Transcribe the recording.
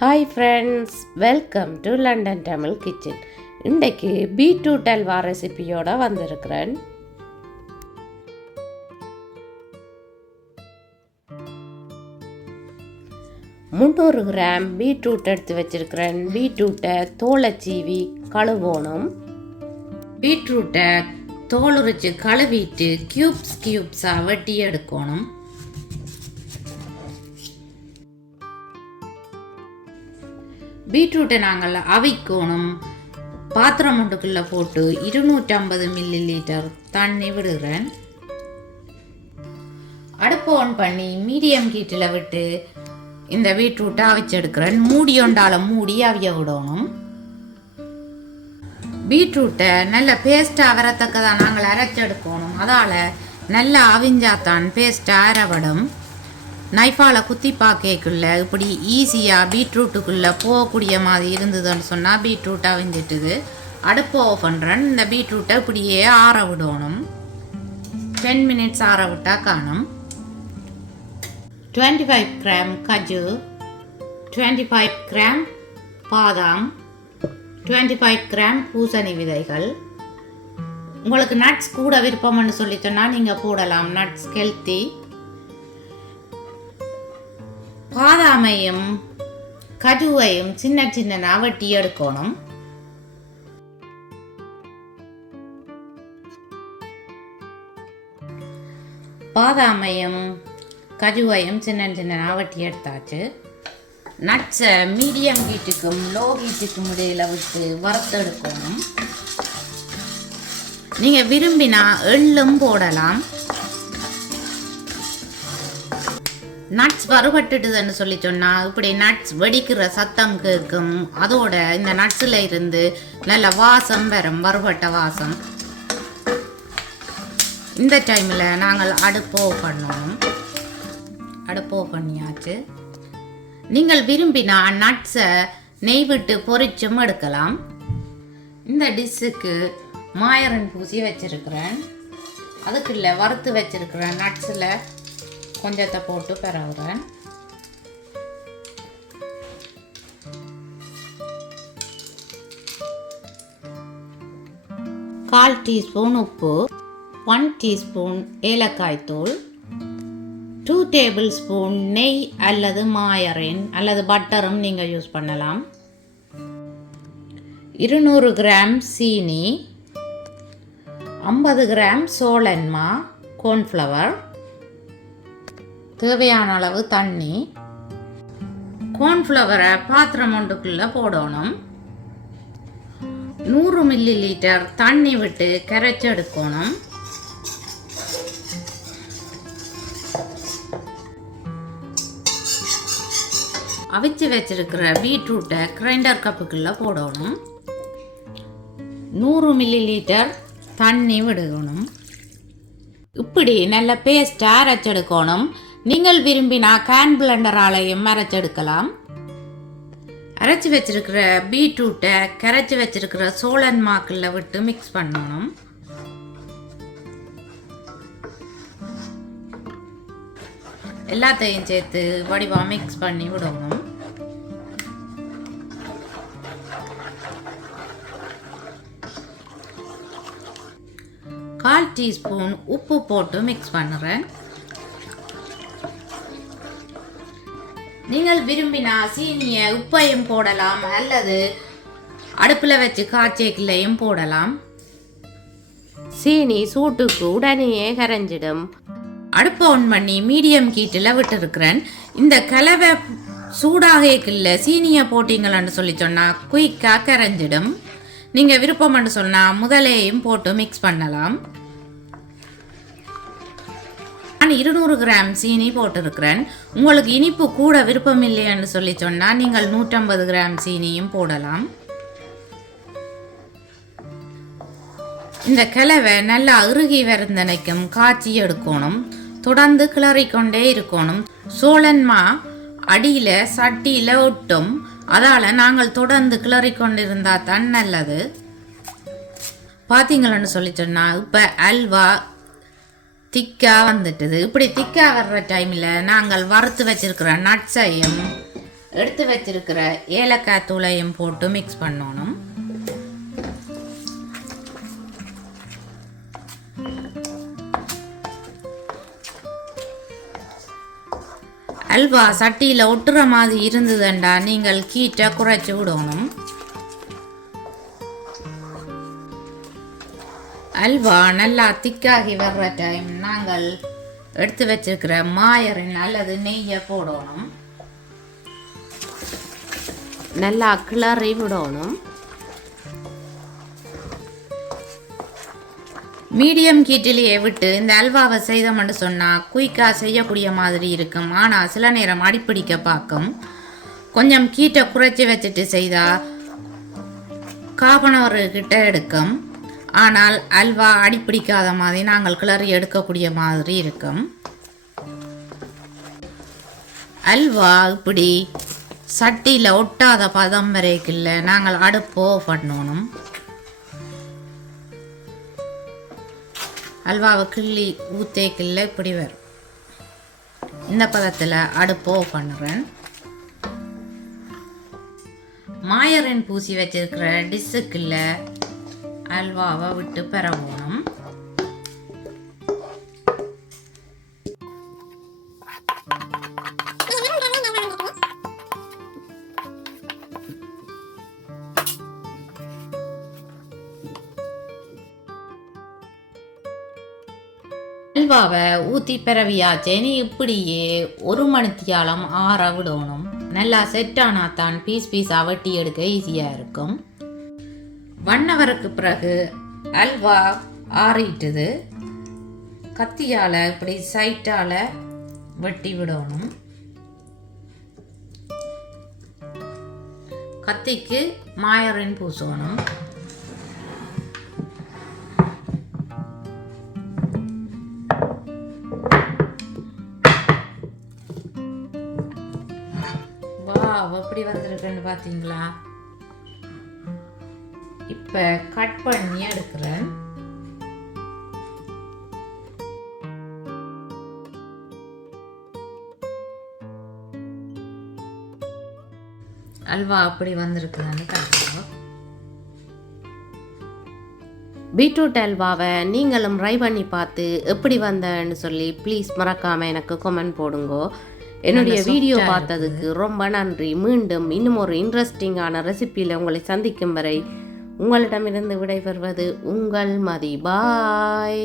Hi friends, welcome to London Tamil kitchen. இன்றைக்கு beetroot halwa ரெசிபியோடு வந்திருக்கிறேன். முந்நூறு கிராம் பீட்ரூட் எடுத்து வச்சிருக்கிறேன். பீட்ரூட்டை தோலை சீவி கழுவணும். பீட்ரூட்டை தோல் உரித்து கழுவிட்டு கியூப்ஸாக வெட்டி எடுக்கணும். பீட்ரூட்டை நாங்கள் அவிக்கணும். பாத்திரம் ஒன்றுக்குள்ளே போட்டு 250 மில்லிலிட்டர் தண்ணி விடுகிறேன். அடுப்பு ஆன் பண்ணி மீடியம் ஹீட்டில் விட்டு இந்த பீட்ரூட்டை அவிச்செடுக்கிறேன். மூடி அவிய விடணும். பீட்ரூட்டை நல்ல பேஸ்ட்டாக வரத்தக்கதான் நாங்கள் அரைச்செடுக்கணும். அதால் நல்லா அவிஞ்சாத்தான் பேஸ்ட்டாக அரைவிடும். நைஃபால் குத்தி பார்க்கக்குள்ள இப்படி ஈஸியாக பீட்ரூட்டுக்குள்ளே போகக்கூடிய மாதிரி இருந்ததுன்னு சொன்னால் பீட்ரூட் அவிஞ்சிட்டுது. அடுப்பு ஆஃப் பண்ணுறேன். இந்த பீட்ரூட்டை இப்படியே ஆற விடணும். 10 மினிட்ஸ் ஆற விட்டால் காணும். 25 கிராம் கஜு, 25 கிராம் பாதாம், 25 கிராம் பூசணி விதைகள். உங்களுக்கு நட்ஸ் கூட விருப்பம்னு சொல்லி சொன்னால் நீங்கள் போடலாம். Nuts healthy. பாதாமையும் கஜுவையும் சின்ன சின்ன வெட்டி எடுக்கணும். பாதாமையும் கஜுவையும் சின்ன சின்ன வெட்டி எடுத்தாச்சு. நட்ஸை மீடியம் ஹீட்டுக்கும் லோ ஹீட்டுக்கும் இடையில விட்டு வறுத்தெடுக்கணும். நீங்கள் விரும்பினா எள்ளும் போடலாம். நட்ஸ் வறுபட்டுடுதுன்னு சொல்லி சொன்னால் இப்படி நட்ஸ் வெடிக்கிற சத்தம் கேட்கும். அதோட இந்த நட்ஸில் இருந்து நல்ல வாசம் வரும், வறுபட்ட வாசம். இந்த டைமில் நாங்கள் அடுப்பு பண்ணியாச்சு. நீங்கள் விரும்பினா நட்ஸை நெய் விட்டு பொரிச்சும் எடுக்கலாம். இந்த டிஷ்ஷுக்கு மாயரன் பூசி வச்சிருக்கிறேன். அதுக்குள்ள வறுத்து வச்சிருக்கிறேன் நட்ஸில் கொஞ்சத்தை போட்டு பரவுறேன். கால் டீஸ்பூன் உப்பு, 1 டீஸ்பூன் ஏலக்காய் தூள், 2 டேபிள் ஸ்பூன் நெய் அல்லது மாயரின் அல்லது பட்டரும் நீங்கள் யூஸ் பண்ணலாம். 200 கிராம் சீனி, 50 கிராம் சோளன்மா கார்ன்ஃப்ளவர், தேவையான அளவு தண்ணி. கார்ன்ஃப்ளவரை பாத்திரம் ஒன்றுக்குள்ளே போடணும். 100 மில்லிலிட்டர் தண்ணி விட்டு கரைச்சி எடுக்கணும். அவிச்சு வச்சிருக்கிற பீட்ரூட்டை கிரைண்டர் கப்புக்குள்ளே போடணும். 100 மில்லிலிட்டர் தண்ணி விடணும். இப்படி நல்ல பேஸ்ட்டாக அரைச்செடுக்கணும். நீங்கள் விரும்பினா கேன் பிளெண்டராலையும் அரைச்செடுக்கலாம். அரைச்சி வச்சிருக்கிற பீட்ரூட்டை கரைச்சி வச்சிருக்கிற சோளன் மாக்கில் விட்டு மிக்ஸ் பண்ணணும். எல்லாத்தையும் சேர்த்து வடிவாக மிக்ஸ் பண்ணி விடணும். கால் டீஸ்பூன் உப்பு போட்டு மிக்ஸ் பண்ணுறேன். நீங்கள் விரும்பினா சீனியை உப்பையும் போடலாம் அல்லது அடுப்பில் வச்சு காய்ச்சேக்கிலையும் போடலாம். சீனி சூட்டுக்கு உடனேயே கரைஞ்சிடும். அடுப்பை ஆன் பண்ணி மீடியம் ஹீட்டில் விட்டுருக்கிறேன். இந்த கலவை சூடாகல சீனியை போட்டிங்களான்னு சொல்லி சொன்னால் குயிக்காக கரைஞ்சிடும். நீங்கள் விருப்பம்னு சொன்னால் முதலையும் போட்டு மிக்ஸ் பண்ணலாம். நான் 200 கிராம் சீனி போட்டிருக்கிறேன். உங்களுக்கு இனிப்பு கூட விருப்பம் இல்லைன்னு சொல்லி சொன்னால் நீங்கள் 150 கிராம் சீனியும் போடலாம். இந்த கிழவை நல்லா இறுகி வருந்தனைக்கும் காய்ச்சி எடுக்கணும். தொடர்ந்து கிளறிக்கொண்டே இருக்கணும். சோளன்மா அடியில் சட்டியில் ஒட்டும். அதால் நாங்கள் தொடர்ந்து கிளறிக்கொண்டிருந்தால் தான் நல்லது. பார்த்தீங்களன்னு சொல்லி சொன்னால் இப்போ அல்வா திக்காக வந்துட்டுது. இப்படி திக்காக வர்ற டைமில் நாங்கள் வறுத்து வச்சிருக்கிற நட்ஸையும் எடுத்து வச்சிருக்கிற ஏலக்காய் தூளையும் போட்டு மிக்ஸ் பண்ணணும். அல்வா சட்டியில் ஒட்டுற மாதிரி இருந்ததுண்டா நீங்கள் கீட்டை குறைச்சி விடணும். அல்வா நல்லா திக்காகி வர்ற டைம் நாங்கள் எடுத்து வச்சிருக்கிற மாயரின் அல்லது நெய்யை போடணும். நல்லா கிளறி விடணும். மீடியம் கீட்டிலேயே விட்டு இந்த அல்வாவை செய்தோம்னு சொன்னால் குயிக்காக செய்யக்கூடிய மாதிரி இருக்கும். ஆனால் சில நேரம் அடிப்பிடிக்க பார்க்கும். கொஞ்சம் கீட்டை குறைச்சி வச்சுட்டு செய்தால் காபனவர் கிட்ட எடுக்கும். ஆனால் அல்வா அடிப்பிடிக்காத மாதிரி நாங்கள் கிளறி எடுக்கக்கூடிய மாதிரி இருக்கும். அல்வா இப்படி சட்டியில் ஒட்டாத பதம் வரைக்குள்ள நாங்கள் அடுப்பு ஆஃப் பண்ணணும். அல்வாவை கிள்ளி ஊத்தேக்கில்ல இப்படி வரும். இந்த பதத்தில் அடுப்பு ஆஃப் பண்ணுறேன். மாயரின் பூசி வச்சிருக்கிற டிஷ்ஷுக்குள்ள அல்வாவை விட்டு பெறணும். அல்வாவை ஊற்றி பிறவியாச்சு. இனி இப்படியே 1 மணித்தியாலம் ஆற விடணும். நல்லா செட் ஆனால் தான் பீஸ் பீஸாக வெட்டி எடுக்க ஈஸியாக இருக்கும். 1 ஹவருக்கு பிறகு அல்வா ஆறிட்டுது. கத்தியால் இப்படி சைட்டால் வெட்டி விடணும். கத்திக்கு மாயரின் பூசணும். எப்படி வந்திருக்குன்னு பார்த்தீங்களா? இப்போ கட் பண்ணி எடுக்கிறேன். அல்வா அப்படி வந்திருக்குன்னு பார்க்கலாம். பீட்ரூட் அல்வாவை நீங்களும் ட்ரை பண்ணி பார்த்து எப்படி வந்தேன்னு சொல்லி ப்ளீஸ் மறக்காமல் எனக்கு கமெண்ட் போடுங்கோ. என்னுடைய வீடியோ பார்த்ததுக்கு ரொம்ப நன்றி. மீண்டும் இன்னும் ஒரு இன்ட்ரெஸ்டிங்கான ரெசிபியில் உங்களை சந்திக்கும் வரை உங்களிடமிருந்து விடைபெறுவது உங்கள் மதி. பாய்.